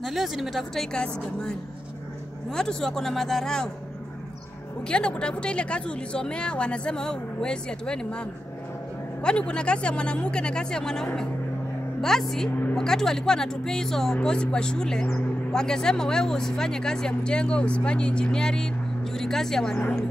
Na leo nimetafuta hii kazi jamani. Ni watu si wako na madharau. Ukienda kutafuta ile kazi ulisomea wanasema wewe huwezi ati wewe ni mama. Kwani kuna kazi ya mwanamke na kazi ya mwanaume? Basi wakati walikuwa wanatupia hizo kozi kwa shule, wangesema wewe usifanye kazi ya mjengo, usifanye engineering, juu kazi ya wanaume.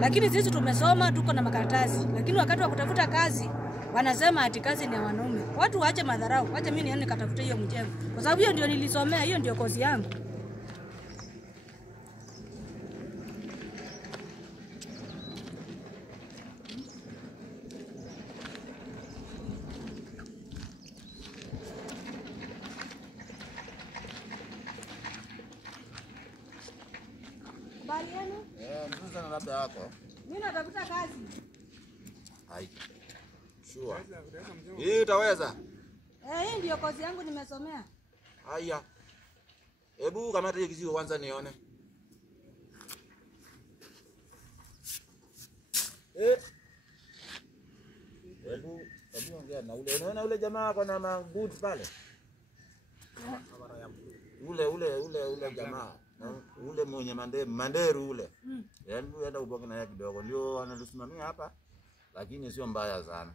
Lakini sisi tumesoma, tuko na makaratasi. Lakini wakati wa kutafuta kazi wanasema ati kazi ni ya wanaume. Watu waache madharau. Wacha mimi niende katafuta hiyo mjengo. Kwa sababu hiyo ndio nilisomea, hiyo ndio kozi yangu. Baliano? Mzuri sana labda yako. Mimi natafuta kazi. Hai. Sure. Hii utaweza? Hii ndio kozi yangu nimesomea. Haya. Hebu kamata hiyo kizigo kwanza nione. Hebu ongea na ule. Unaona ule jamaa kuna mabuti pale? Ule jamaa. Ule mwenye manderu ule. Yaani uenda uboke na yake kidogo. Ndio anatusimamia hapa. Lakini sio mbaya sana.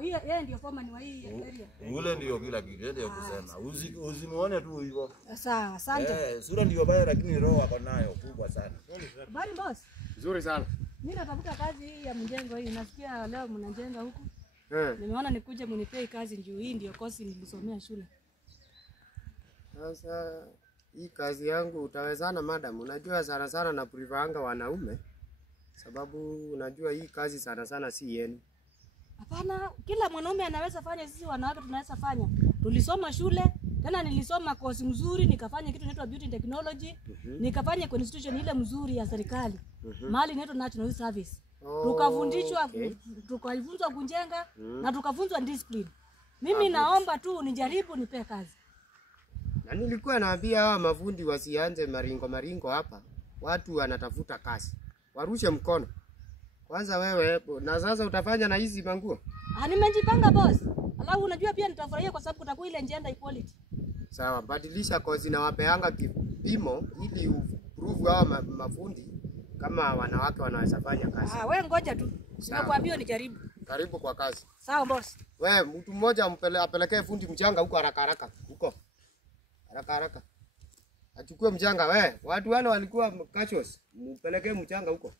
Yeye ndio foreman wa hii area. Ule ndio kila kitu ndio kusema. Usimuone tu hivyo. Sawa, asante. Sura ndio baya lakini roho ako nayo kubwa sana. Bali boss. Nzuri sana. Mimi natafuta kazi hii ya mjengo hii. Nasikia leo mnajenga huku. Nimeona nikuje mnipee kazi njoo hii ndio kozi nilisomea shule. Sasa hii kazi yangu utawezana madam? Unajua sana sana na privanga wanaume. Sababu unajua hii kazi sana sana si yenu. Hapana, kila mwanaume anaweza fanya, sisi wanawake tunaweza fanya. Tulisoma shule, tena nilisoma kozi mzuri, nikafanya kitu inaitwa beauty technology, nikafanya kwa institution ile mzuri ya serikali. Mahali inaitwa National Service. Tukafundishwa, tukafunzwa kujenga na tukafunzwa discipline. Mimi naomba tu nijaribu nipe kazi. Na nilikuwa naambia hawa mafundi wasianze maringo hapa. Watu wanatafuta kazi. Warushe mkono. Kwanza wewe na sasa utafanya na hizi manguo? Nimejipanga boss. Alafu unajua pia nitafurahia kwa sababu kutakuwa ile gender equality. Sawa, badilisha kozi na wapeanga kipimo ili uprove hawa mafundi kama wanawake wanaweza fanya kazi. Wewe ngoja tu. Sinakwambia nijaribu. Karibu kwa kazi. Sawa boss. Wewe mtu mmoja apelekee fundi mchanga huko haraka. Huko. Haraka. Achukue mchanga wewe. Watu wale walikuwa kachos. Mpelekee mchanga huko.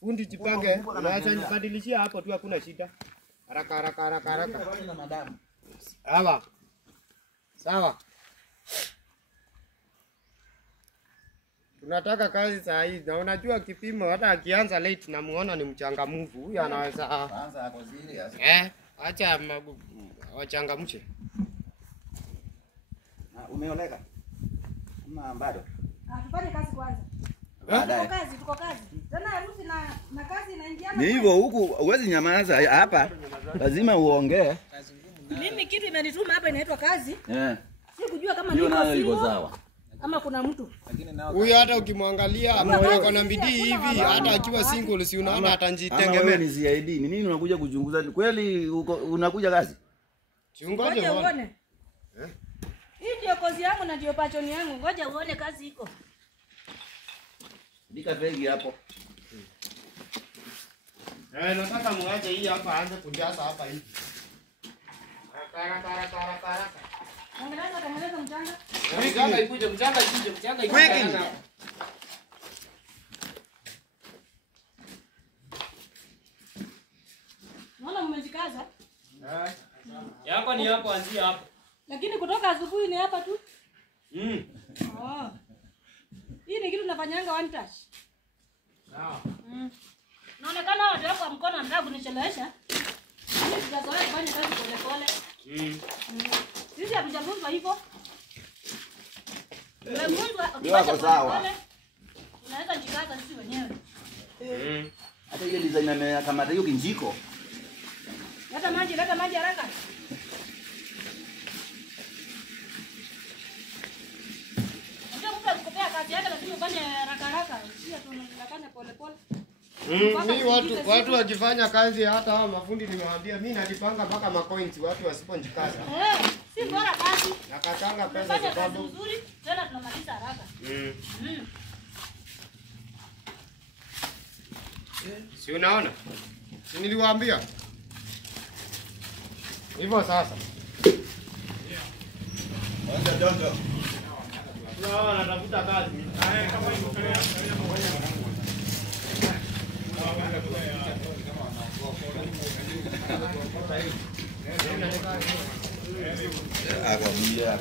Fundi jipange, unaweza nibadilishia hapo tu hakuna shida. Haraka. Na madam. Sawa. Tunataka kazi saa hii. Na unajua kipimo hata akianza late na muona ni mchangamfu. Huyu anaweza Kwanza ako serious. acha wachangamshe. Umeoleka? Ama bado? Tufanye kazi kwanza. Tuko kazi. Tena harusi na kazi inaingiana. Ni hivyo huku huwezi nyamaza hapa. Lazima uongee. Mimi kitu imenituma hapa inaitwa kazi. Sikujua kama niko sawa. Ama kuna mtu. Huyu hata ukimwangalia ako na bidii hivi hata akiwa single si unaona atajitegemea. Wewe ni CID. Ni nini unakuja kuchunguza? Kweli unakuja kazi? Chungoje uone. Hii ndio kozi yangu na ndio pachoni yangu. Ngoja uone kazi iko. Dika begi hapo. Nataka muache hii hapa aanze kujaza hapa hivi. Haraka. Tengeneza mchanga. Mchanga ikuje. Quick. Naona mmejikaza. Yako ni hapo anzia hapo. Lakini kutoka asubuhi ni hapa tu. Hii ni kitu nafanyanga one touch. Sawa. Naonekana watu wako mkono anataka kunichelewesha. Mimi sijazoea kufanya kazi pole. Sisi hatujafunzwa hivyo. Tumefunzwa ukifanya pole. Unaweza jikaza sisi wenyewe. Hata ile design kama hiyo kinjiko. Leta maji haraka. Ndio mtu akikupea kazi yake lakini ufanye haraka. Sisi tunafanya pole. Mimi watu wakifanya kazi hata hao mafundi nimewaambia mimi nalipanga mpaka macoins watu wasiponjikaza. Si bora kazi. Nakatanga pesa Fanya kazi sababu nzuri, tena tunamaliza haraka. Si unaona? Si niliwaambia. Hivyo sasa. Wanda donjo. Wao wanatafuta kazi. Kama hivyo Akwambia.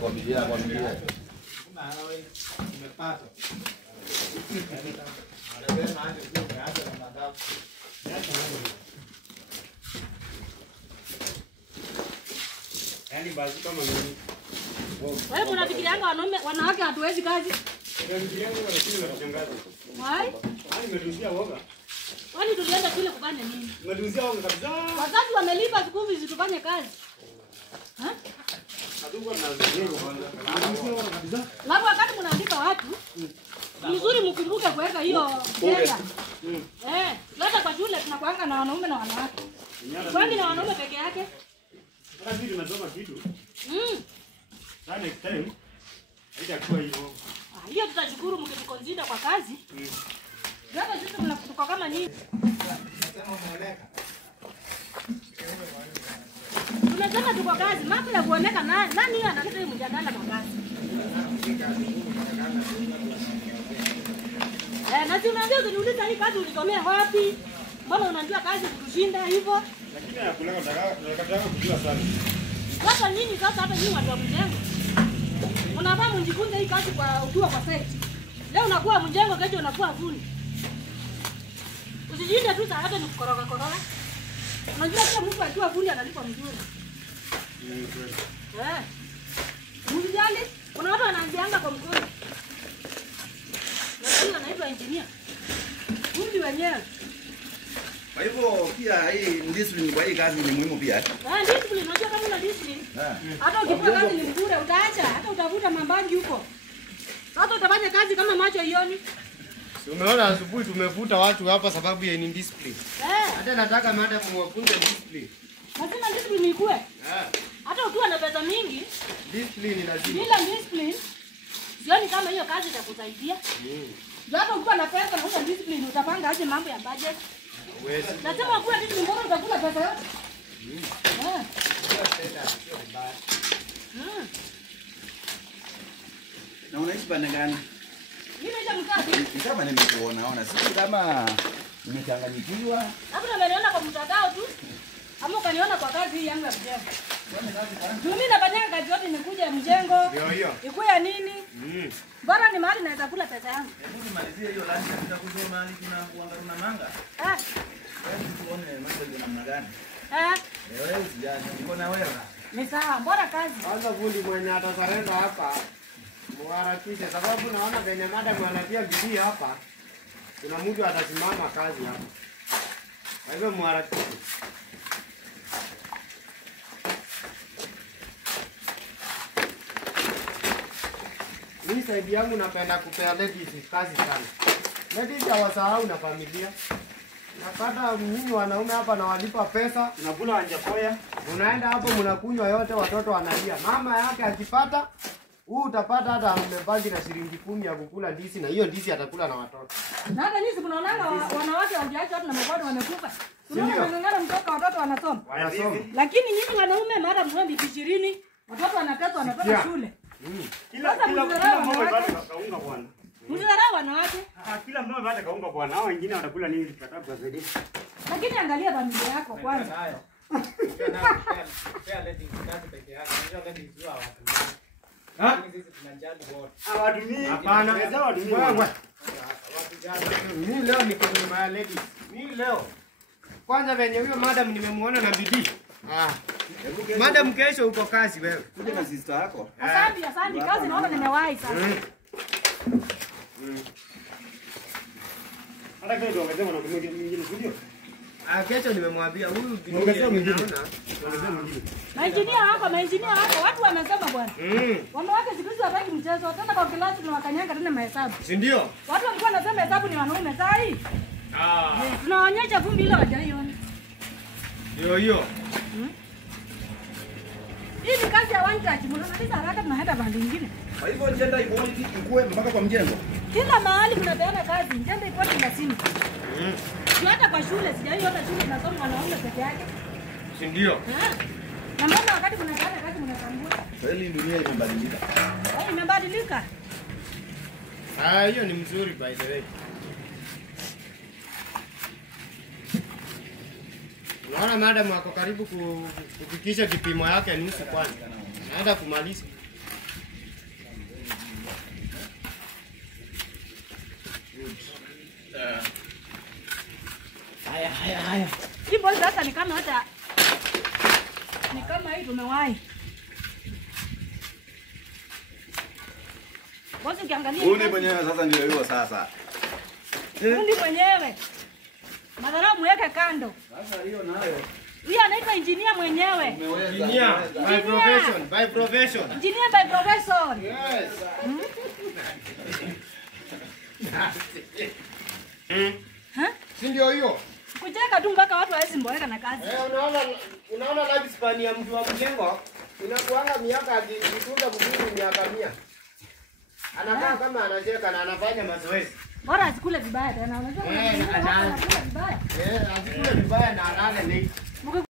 Yaani basi kama mimi. Wewe unafikirianga wanawake hatuwezi kazi? Why? Kwani tulienda kule kufanya nini? Wazazi wamelipa school fees tufanye kazi. Labda wakati mnaandika watu, ni vizuri mkumbuke kuweka hiyo hela. Hata kwa shule tunakuanga na wanaume na wanawake. Kwani na wanaume peke yake? Hata sisi tunasoma kitu. Next time haitakuwa hivyo. Hiyo tutashukuru mkituconsider kwa kazi. Hata sisi mnakutoka kama nyinyi. Tunasema tuko kazi, mambo ya kuoneka nani analeta hii mjadala kwa kazi. Na si unaambia ukiniuliza hii kazi ulisomea wapi? Mbona unajua kazi kutushinda hivyo? Lakini tunataka kujua sana. Sasa nini sasa hata nyinyi watu wa mjengo? Unafaa mjifunze hii kazi kwa ukiwa kwa site. Leo unakuwa mjengo, kesho unakuwa fundi. Usijinde tu hata ni kukoroga. Unajua kila mtu akiwa fundi analipwa mzuri. Mjali, kuna watu wanaanzianga kwa mkono. Na sio anaitwa engineer. Fundi wenyewe. Kwa hivyo pia hii discipline kwa hii kazi ni muhimu pia. Discipline, unajua kama una discipline. Hata ukipewa kazi ni bure utaacha, hata utavuta mambangi huko. Sasa utafanya kazi kama macho ioni. Umeona asubuhi tumevuta watu hapa sababu ya indiscipline. Hata nataka madam mwafunze discipline. Lazima discipline ikue. Hata ukiwa na pesa mingi, discipline lazima. Bila discipline, sioni kama hiyo kazi itakusaidia. Hata ukiwa na pesa na una discipline utapanga aje mambo ya budget. Nasema ukue discipline mbona utakula pesa yote? Na unaishi pande gani? Mimi ndio mkazi. Ni kama nimekuona, si kama nimechanganyikiwa. Labda umeniona kwa mtandao tu. Ama ukaniona kwa kazi hii yangu ya mjengo. Mimi nafanya kazi yote nimekuja ya mjengo. Hiyo. Ikuya nini? Bora ni mahali naweza kula pesa yangu. Hebu nimalizie hiyo lunch nitakuja mahali kuna manga. Wewe tuone mambo ni namna gani? Wewe usijali, niko na wewe. Ni sawa, bora kazi. Kwanza fundi mwenye atasarenda hapa muharakishe sababu naona venye madam anatia bidii hapa. Kuna mtu atasimama kazi hapa. Kwa hivyo muharakishe. Mimi saidi yangu napenda kupea ladies kazi sana. Ladies hawasahau na familia. Napata mimi wanaume hapa na walipa pesa, Tunakula wanjakoya. unaenda hapo mnakunywa yote, watoto wanalia. Mama yake akipata, utapata hata amebaki na shilingi 10 ya kukula ndizi, na hiyo ndizi atakula na watoto. Na hata nyinyi kunaonanga wanawake wajiacha watu na mabwana wamekufa. Unaona wanangana mtoka watoto wanasoma. Wanasoma. Lakini nyinyi wanaume mara mzombi 20, watoto wanakatwa wanatoka shule. Kila mmoja baada kaunga bwana. Mnadharau wanawake. Kila mmoja baada kaunga bwana. Hao wengine watakula nini tutatabu kwa zaidi. Lakini angalia familia yako kwanza. Hawadumii. Hapana. Hawadumii. Wewe. Mimi leo niko nyuma ya ladies. Mimi leo. Kwanza venye huyo madam nimemuona na bidii. Madam kesho uko kazi wewe. Kuja na sister yako. Asante, kazi naona nimewahi sasa. Hata kile tuongezea na mwingine ndio. Kesho nimemwambia huyu bidii. Ongezea mwingine. Ongezea mwingine. Maengineer hapa watu wamesema bwana. Wanawake siku hizi hawataki mchezo, tena kwa klasi na wakanyanga tena mahesabu. Si ndio? Watu walikuwa wanasema hesabu ni wanaume, saa hii Tunaonyesha vumbi ile hajaiona. Hiyo. Hii ni kazi ya one touch. Mnamaliza haraka tunaenda pande nyingine. Kwa hivyo njenda ikue mpaka kwa mjengo. Kila mahali kunapeana kazi. Njenda iko na simu. Hata kwa shule sijaiona shule inasoma wanaume peke yake. Si ndio? Na mbona wakati mnafanya kazi mnatambua? Kweli dunia imebadilika. Imebadilika. Hiyo ni mzuri by the way. Naona madam wako karibu kufikisha kipimo yake nusu kwanza. Naenda kumaliza. Haya. Hii boy sasa ni kama hii tumewahi. Bosi ukiangalia. Fundi mwenyewe sasa ndio hiyo sasa. Fundi mwenyewe. Madharau muweke kando. Sasa hiyo nayo. Huyu anaitwa engineer mwenyewe. Engineer by profession. Engineer by profession. Yes. Si ndio hiyo? Kucheka tu mpaka watu hawezi mboeka na kazi. Unaona lifespan ya mtu wa mjengo inakuanga miaka akitunza vizuri miaka 100. Anakaa kama anacheka na anafanya mazoezi. Bora asikule vibaya tena. Unajua anakula vibaya. asikule vibaya na alale late.